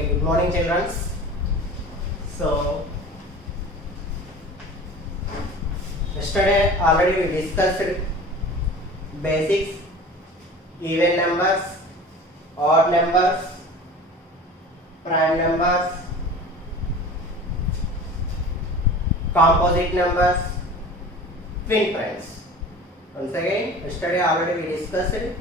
Okay, good morning, children. So, yesterday already we discussed basics, even numbers, odd numbers, prime numbers, composite numbers, twin primes. Once again, yesterday already we discussed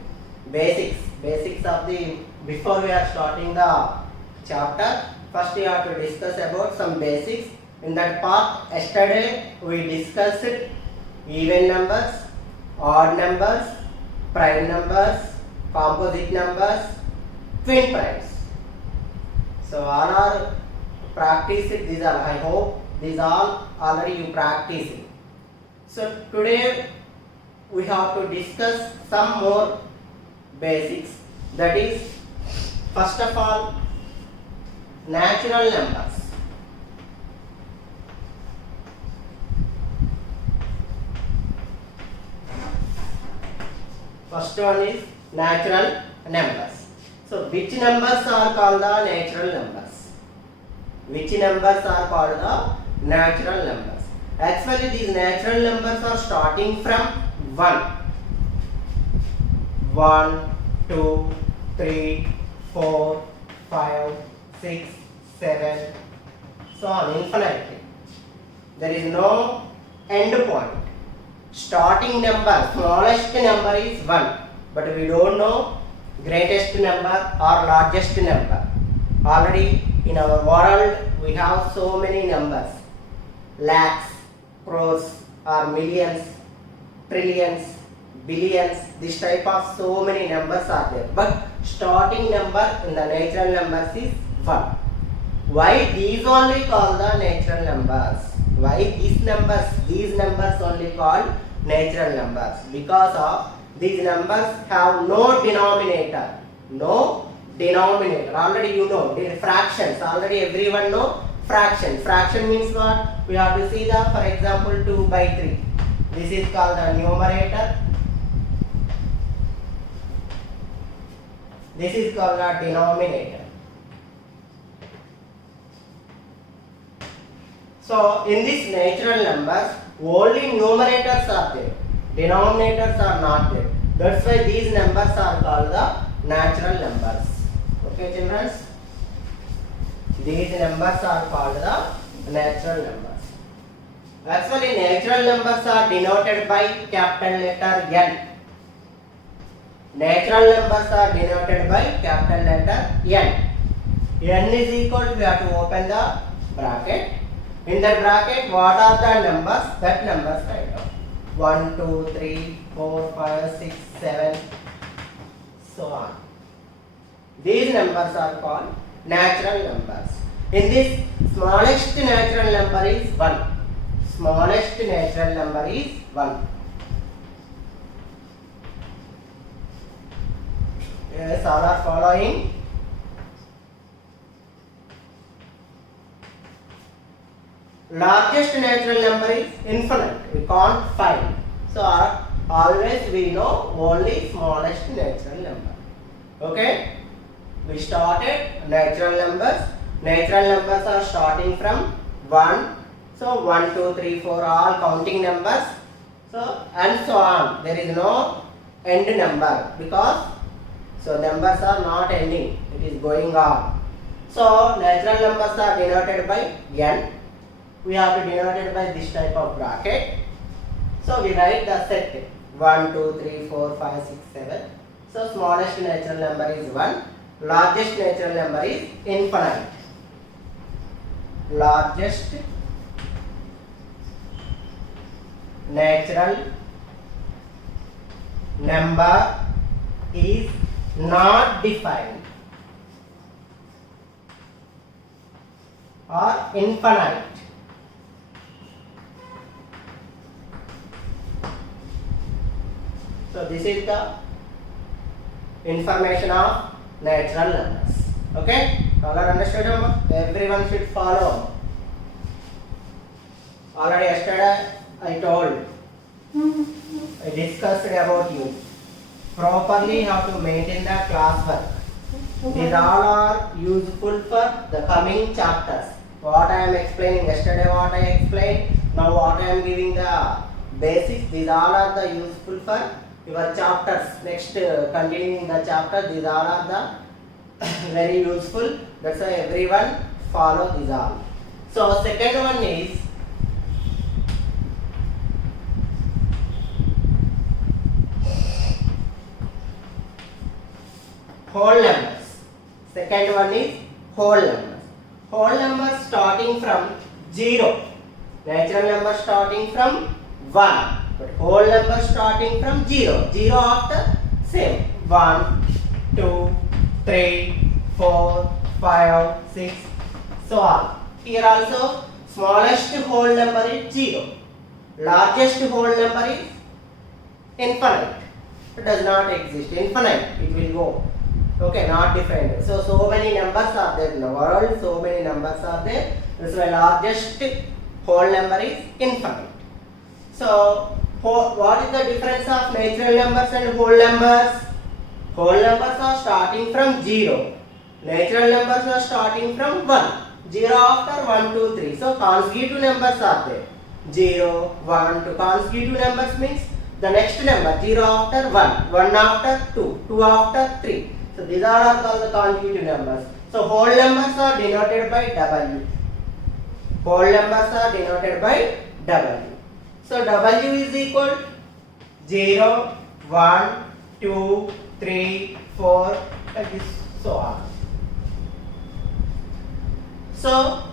basics of the, before we are starting the chapter, first we have to discuss about some basics. In that part, yesterday we discussed even numbers, odd numbers, prime numbers, composite numbers, twin primes. So all are practiced, these are, I hope these all already you practiced. So today we have to discuss some more basics, that is, first of all, natural numbers. First one is natural numbers. So which numbers are called the natural numbers? Which numbers are called the natural numbers? Actually these natural numbers are starting from 1. 1, 2, 3, 4, 5, 6, 7, so on infinitely. There is no end point. Starting number, smallest number is 1, but we don't know greatest number or largest number. Already in our world we have so many numbers, lakhs, crores or millions, trillions, billions, this type of so many numbers are there, but starting number in the natural numbers is 1. Why these only called the natural numbers? Why these numbers only called natural numbers? Because of these numbers have no denominator. No denominator. Already you know, they are fractions. Already everyone know fraction. Fraction means what? We have to see the, for example, 2 by 3. This is called the numerator. This is called the denominator. So in these natural numbers, only numerators are there, denominators are not there. That's why these numbers are called the natural numbers. Okay, children? These numbers are called the natural numbers. Actually, natural numbers are denoted by capital letter N. Natural numbers are denoted by capital letter N. N is equal to, we have to open the bracket. In that bracket, what are the numbers? That numbers write down. 1, 2, 3, 4, 5, 6, 7, so on. These numbers are called natural numbers. In this, smallest natural number is 1. Smallest natural number is 1. Yes, all are following. Largest natural number is infinite. We can't find. So always we know only smallest natural number. Okay? We started natural numbers. Natural numbers are starting from 1. So 1, 2, 3, 4 all counting numbers. So and so on. There is no end number because so numbers are not ending. It is going on. So natural numbers are denoted by n. We have to denote it by this type of bracket. So we write the set 1, 2, 3, 4, 5, 6, 7. So smallest natural number is 1. Largest natural number is infinite. Largest natural number is not defined or infinite. So this is the information of natural numbers. Okay? All are understood? Everyone should follow. Already yesterday I told, I discussed about you. Properly how to maintain the class work. These all are useful for the coming chapters. What I am explaining yesterday, what I explained, now what I am giving the basics. These all are the useful for your chapters. Next, continuing the chapter, these all are the very useful. That's why everyone follow these all. So second one is whole numbers. Second one is whole numbers. Whole numbers starting from 0. Natural number starting from 1. But whole number starting from 0. 0 after same. 1, 2, 3, 4, 5, 6, so on. Here also smallest whole number is 0. Largest whole number is infinite. It does not exist. Infinite. It will go. Okay, not defined. So many numbers are there in the world. So many numbers are there. This is the largest whole number is infinite. So, what is the difference of natural numbers and whole numbers? Whole numbers are starting from 0. Natural numbers are starting from 1. 0 after 1, 2, 3. So, consecutive numbers are there. 0, 1, 2. Consecutive numbers means the next number 0 after 1, 1 after 2, 2 after 3. So these are called the consecutive numbers. So whole numbers are denoted by W. Whole numbers are denoted by W. So W is equal 0, 1, 2, 3, 4, like this, so on. So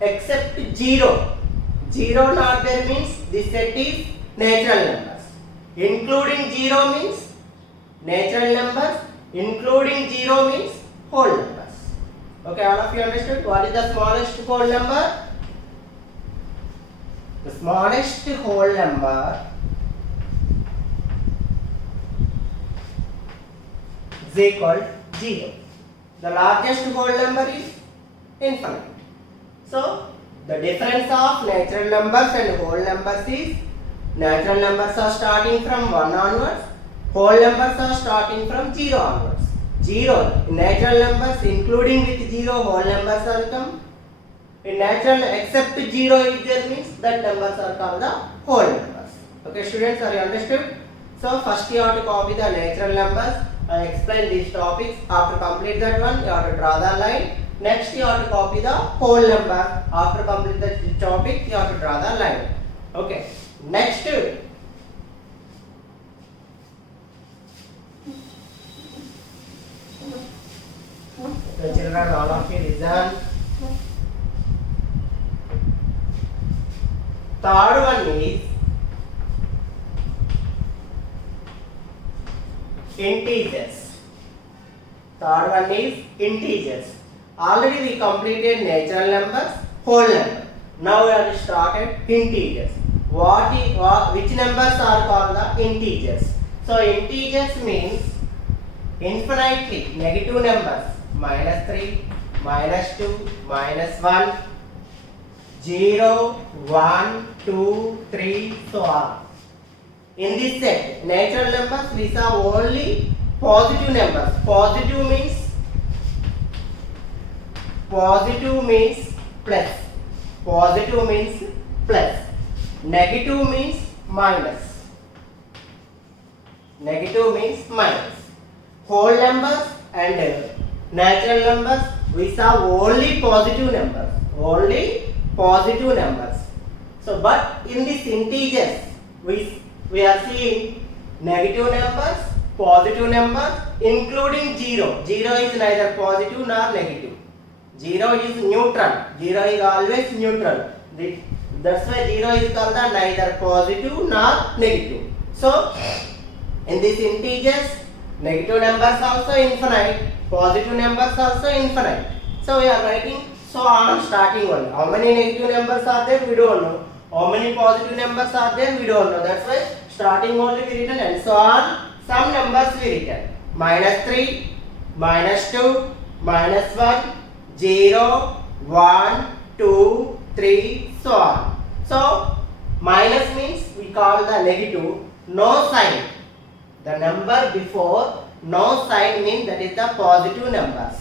except 0, 0 not there means this set is natural numbers. Including 0 means natural numbers, including 0 means whole numbers. Okay, all of you understood? What is the smallest whole number? The smallest whole number is equal to 0. The largest whole number is infinite. So, the difference of natural numbers and whole numbers is natural numbers are starting from 1 onwards. Whole numbers are starting from 0 onwards. 0 in natural numbers including with 0 whole numbers will come. In natural except 0 if there means that numbers are called the whole numbers. Okay students, are you understood? So first you have to copy the natural numbers. I explain these topics. After complete that one you have to draw the line. Next you have to copy the whole number. After complete the topic you have to draw the line. Okay. Next, the children, all of you listen. Third one is integers. Third one is integers. Already we completed natural numbers, whole number. Now we have started integers. Which numbers are called the integers? So integers means infinitely negative numbers. -3, -2, -1, 0, 1, 2, 3, so on. In this set, natural numbers we saw only positive numbers. Positive means plus. Positive means plus. Negative means minus. Negative means minus. Whole numbers and natural numbers we saw only positive numbers. Only positive numbers. So, but in this integers we are seeing negative numbers, positive numbers, including 0. 0 is neither positive nor negative. 0 is neutral. 0 is always neutral. That's why 0 is called the neither positive nor negative. So, in these integers, negative numbers also infinite, positive numbers also infinite. So, we are writing so on starting only. How many negative numbers are there? We don't know. How many positive numbers are there? We don't know. That's why starting only we written and so on. Some numbers we written. -3, -2, -1, 0, 1, 2, 3, so on. So, minus means we call the negative, no sign. The number before no sign means that is the positive numbers.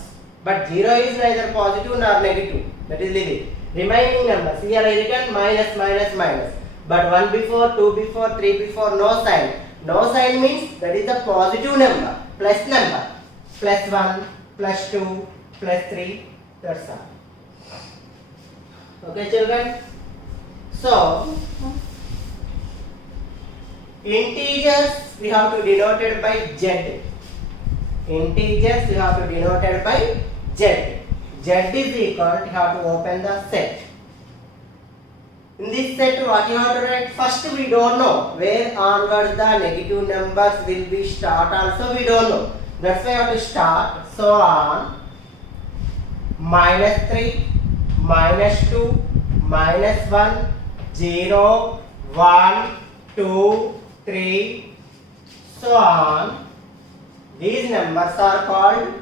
But 0 is neither positive nor negative. That is leaving. Remaining numbers. Here I written minus, minus, minus. But 1 before, 2 before, 3 before, no sign. No sign means that is the positive number. Plus number. Plus 1, plus 2, plus 3. That's all. Okay, children. So, integers we have to denote it by Z. Integers we have to denote it by Z. Z is equal, you have to open the set. In this set what you have to write? First we don't know where onwards the negative numbers will be start also we don't know. That's why you have to start. So on minus 3, minus 2, minus 1, 0, 1, 2, 3, so on. These numbers are called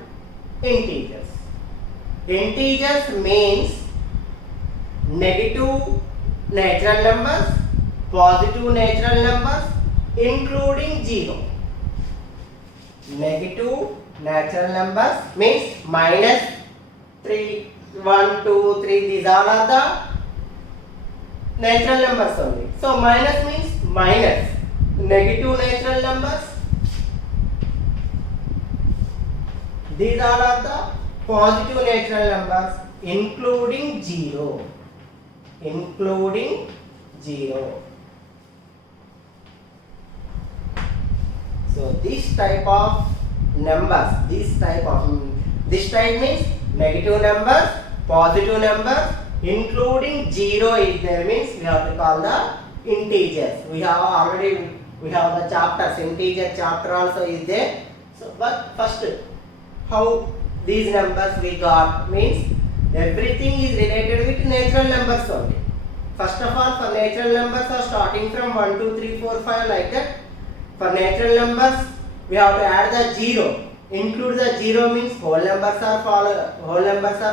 integers. Integers means negative natural numbers, positive natural numbers, including 0. Negative natural numbers means minus 3, 1, 2, 3, these all are the natural numbers only. So minus means minus. Negative natural numbers, these all are the positive natural numbers, including 0. Including 0. So this type of numbers, this type means negative numbers, positive numbers, including 0 is there means we have to call the integers. We have the chapters, integer chapter also is there. So but first how these numbers we got means everything is related with natural numbers only. First of all, for natural numbers are starting from 1, 2, 3, 4, 5 like that. For natural numbers we have to add the 0. Include the 0 means whole numbers are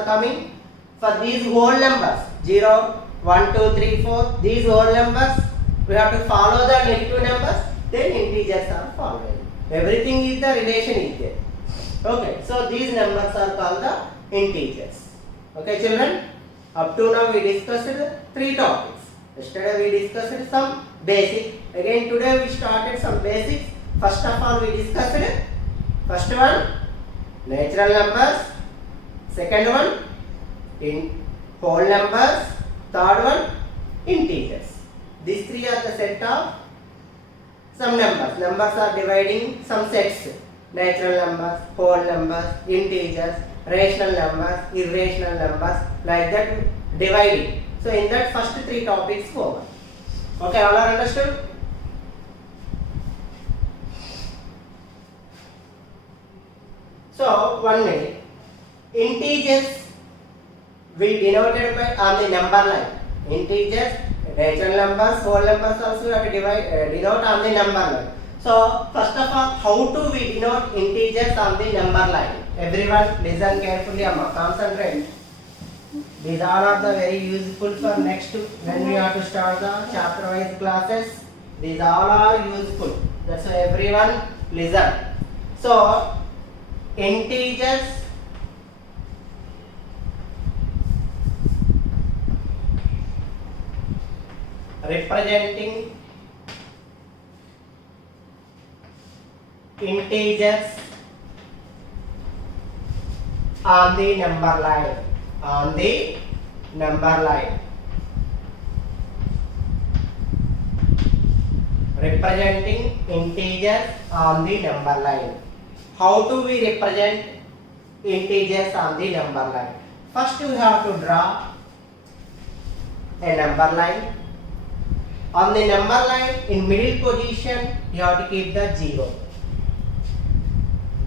coming. For these whole numbers 0, 1, 2, 3, 4, these whole numbers we have to follow the negative numbers, then integers are following. Everything is the relation is there. Okay, so these numbers are called the integers. Okay, children, up to now we discussed 3 topics. Yesterday we discussed some basic. Again today we started some basics. First of all we discussed first one natural numbers, second one in whole numbers, third one integers. These 3 are the set of some numbers. Numbers are dividing some sets. Natural numbers, whole numbers, integers, rational numbers, irrational numbers, like that dividing. So in that first 3 topics over. Okay, all are understood? So 1 minute. Integers we denoted by on the number line. Integers, natural numbers, whole numbers also we have to denote on the number line. So first of all, how do we denote integers on the number line? Everyone listen carefully, concentrate. These all are the very useful for next when we have to start the chapter wise classes. These all are useful. That's why everyone listen. So integers representing integers on the number line. On the number line. Representing integers on the number line. How do we represent integers on the number line? First we have to draw a number line. On the number line in middle position you have to keep the 0.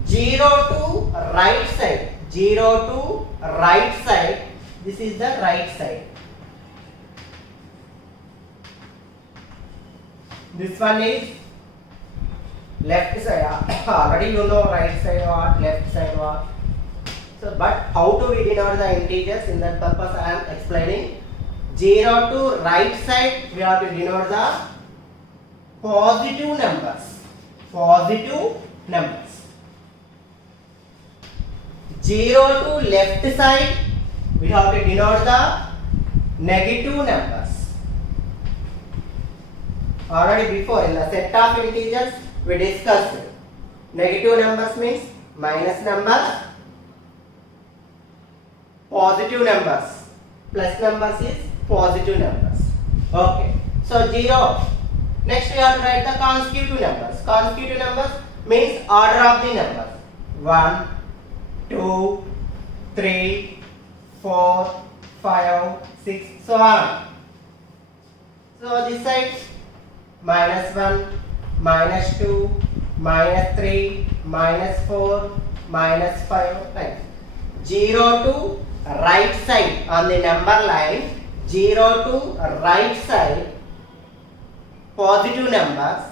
0 to right side. 0 to right side. This is the right side. This one is left side. Already you know right side what, left side what. So, but how do we denote the integers? In that purpose I am explaining. 0 to right side we have to denote the positive numbers. Positive numbers. 0 to left side, we have to denote the negative numbers. Already before in the set of integers we discussed negative numbers means minus numbers, positive numbers, plus numbers is positive numbers. Okay, so 0. Next we have to write the consecutive numbers. Consecutive numbers means order of the numbers. 1, 2, 3, 4, 5, 6, so on. So this side minus 1, minus 2, minus 3, minus 4, minus 5, like 0 to right side on the number line, 0 to right side positive numbers,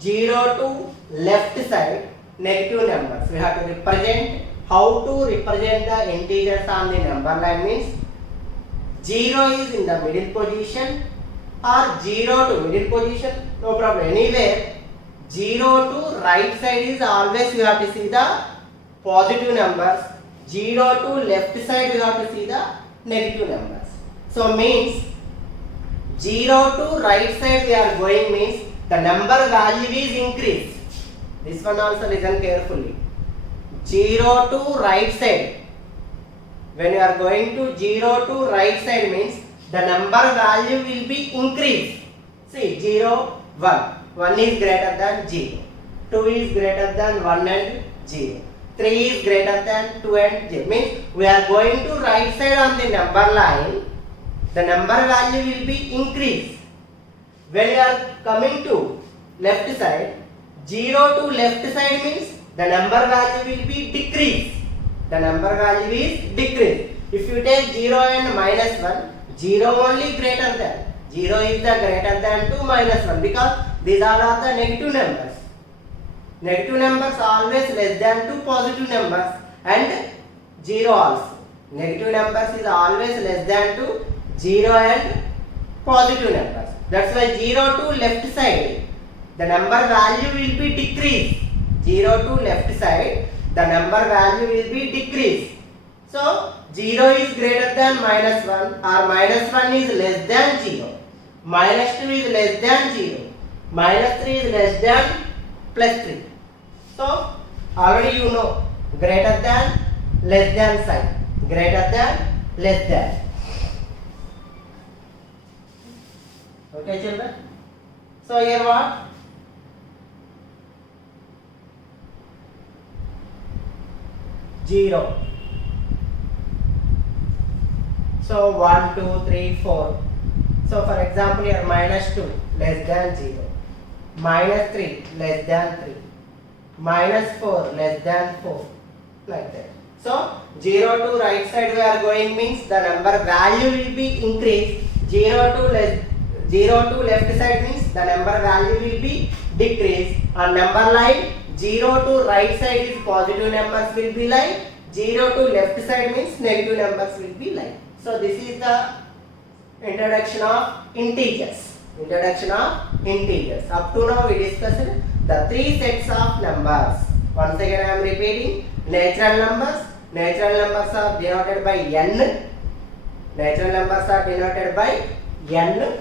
0 to left side negative numbers. We have to represent. How to represent the integers on the number line means 0 is in the middle position or 0 to middle position, no problem. Anywhere 0 to right side is always you have to see the positive numbers, 0 to left side you have to see the negative numbers. So means 0 to right side we are going means the number value is increased. This one also listen carefully. 0 to right side, when you are going to 0 to right side means the number value will be increased. See 0, 1. 1 is greater than 0. 2 is greater than 1 and 0. 3 is greater than 2 and 0. Means we are going to right side on the number line, the number value will be increased. When you are coming to left side, 0 to left side means the number value will be decreased. The number value is decreased. If you take 0 and minus 1, 0 only greater than. 0 is the greater than 2 minus 1 because these are all the negative numbers. Negative numbers always less than 2 positive numbers and 0 also. Negative numbers is always less than 2, 0 and positive numbers. That's why 0 to left side, the number value will be decreased. 0 to left side, the number value will be decreased. So 0 is greater than minus 1 or minus 1 is less than 0. Minus 2 is less than 0. Minus 3 is less than plus 3. So already you know greater than, less than sign. Greater than, less than. Okay children. So here what? Zero. So 1, 2, 3, 4. So for example here minus 2 less than 0. Minus 3 less than 3. Minus 4 less than 4. Like that. So 0 to right side we are going means the number value will be increased. 0 to left side means the number value will be decreased. On number line 0 to right side is positive numbers will be like, 0 to left side means negative numbers will be like. So this is the introduction of integers. Introduction of integers. Up to now we discussed the 3 sets of numbers. Once again I am repeating. Natural numbers. Natural numbers are denoted by n. Natural numbers are denoted by n.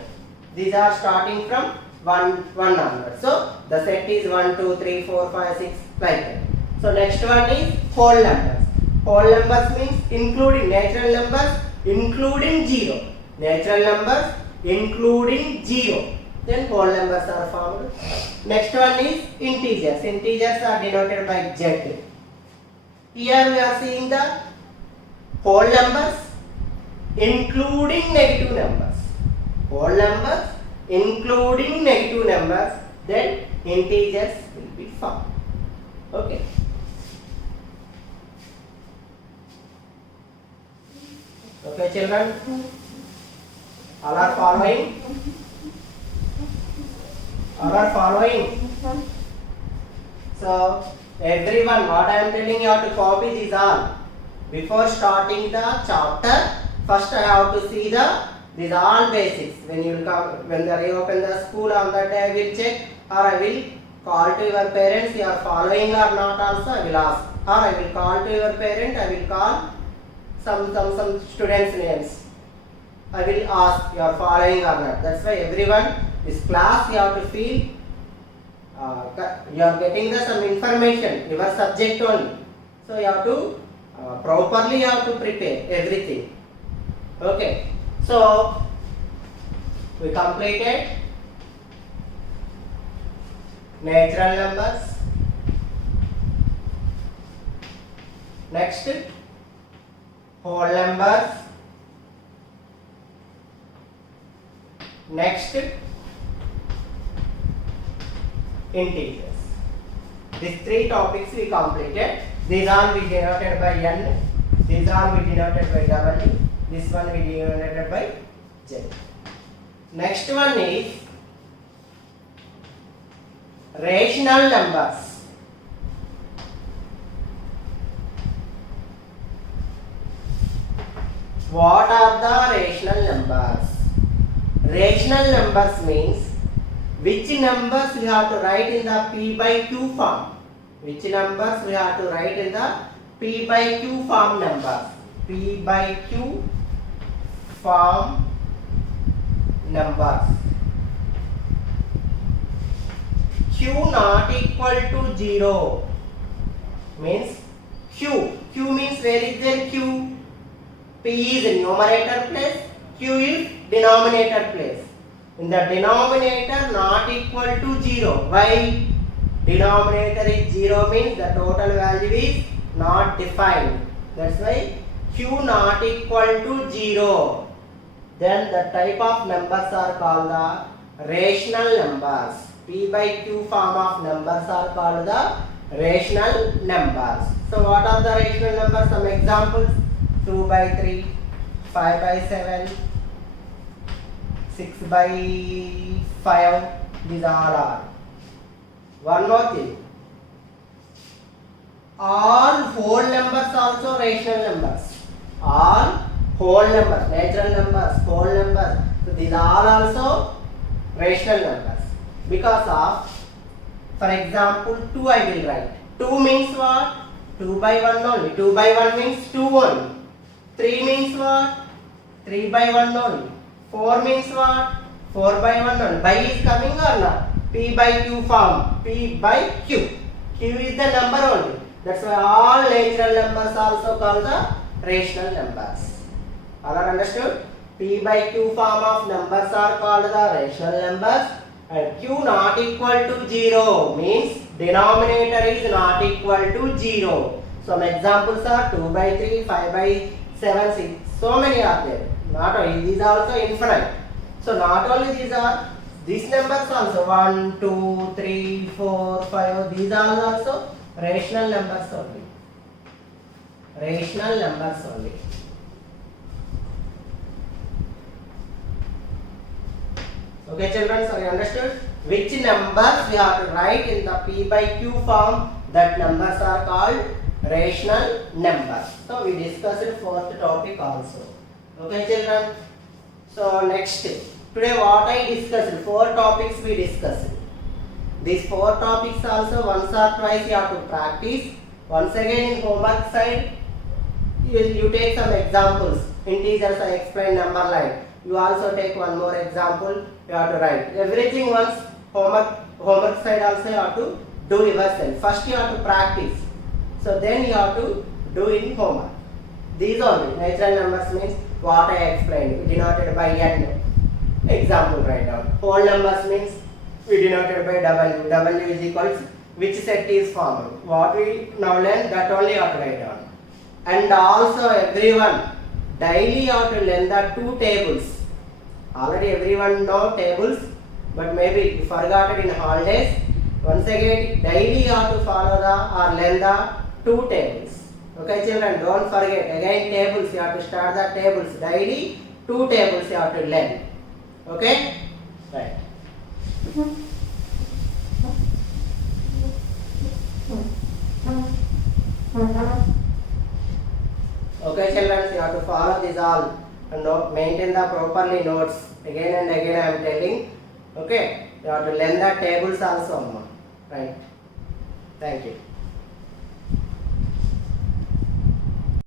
These are starting from 1 onwards. So the set is 1, 2, 3, 4, 5, 6 like that. So next one is whole numbers. Whole numbers means including natural numbers including 0. Natural numbers including 0. Then whole numbers are formed. Next one is integers. Integers are denoted by z. Here we are seeing the whole numbers including negative numbers. Whole numbers including negative numbers, then integers will be formed. Okay. Okay children, all are following? All are following? So everyone, what I am telling you have to copy these all. Before starting the chapter, first I have to see these all basics. When you will come, when they reopen the school, on that day I will check, or I will call to your parents. You are following or not? Also I will ask. or I will call to your parent, I will call some students' names. I will ask you are following or not. That's why everyone, this class you have to feel you are getting some information, your subject only. So you have to properly you have to prepare everything. Okay. So we completed natural numbers. Next, whole numbers. Next, integers. These three topics we completed. These all we denoted by n. These all we denoted by w. This one we denoted by z. Next one is rational numbers. What are the rational numbers? Rational numbers means which numbers we have to write in the p by q form. Which numbers we have to write in the p by q form numbers. P by q form numbers. Q not equal to 0 means q. Q means where is there q? P is numerator place, q is denominator place. In the denominator not equal to 0. Why? Denominator is 0 means the total value is not defined. That's why q not equal to 0. Then the type of numbers are called the rational numbers. P by q form of numbers are called the rational numbers. So what are the rational numbers? Some examples: 2 by 3, 5 by 7, 6 by 5. These all are. One more thing. All whole numbers also rational numbers. All whole numbers, natural numbers, whole numbers. So these are also rational numbers. Because of, for example, 2 I will write. 2 means what? 2 by 1 only. 2 by 1 means 2 only. 3 means what? 3 by 1 only. 4 means what? 4 by 1 only. By is coming or not? P by q form. P by q. Q is the number only. That's why all natural numbers also called the rational numbers. All are understood? P by q form of numbers are called the rational numbers. And q not equal to 0 means denominator is not equal to 0. Some examples are 2 by 3, 5 by 7, 6. So many are there. Not only these are also infinite. So not only these numbers also 1, 2, 3, 4, 5. These are also rational numbers only. Rational numbers only. Okay children, so you understood which numbers we have to write in the p by q form. That numbers are called rational numbers. So we discussed fourth topic also. Okay children. So next, today what I discussed, 4 topics we discussed. These 4 topics also once or twice you have to practice. Once again in homework side, you take some examples. Integers I explain number line. You also take one more example. You have to write everything once. Homework side also you have to do yourself. First you have to practice. So then you have to do in homework. These only natural numbers means what I explained. We denoted by n. Example write down. Whole numbers means we denoted by w. W is equals which set is formed. What we now learn, that only you have to write down. And also everyone daily you have to learn the 2 tables. Already everyone know tables, but maybe you forgot it in holidays. Once again daily you have to follow or learn the 2 tables. Okay children, don't forget again tables. You have to start the tables daily. 2 tables you have to learn. Okay? Right. Okay children, you have to follow this all and maintain the properly notes. Again and again I am telling. Okay? You have to learn the tables also. Right. Thank you.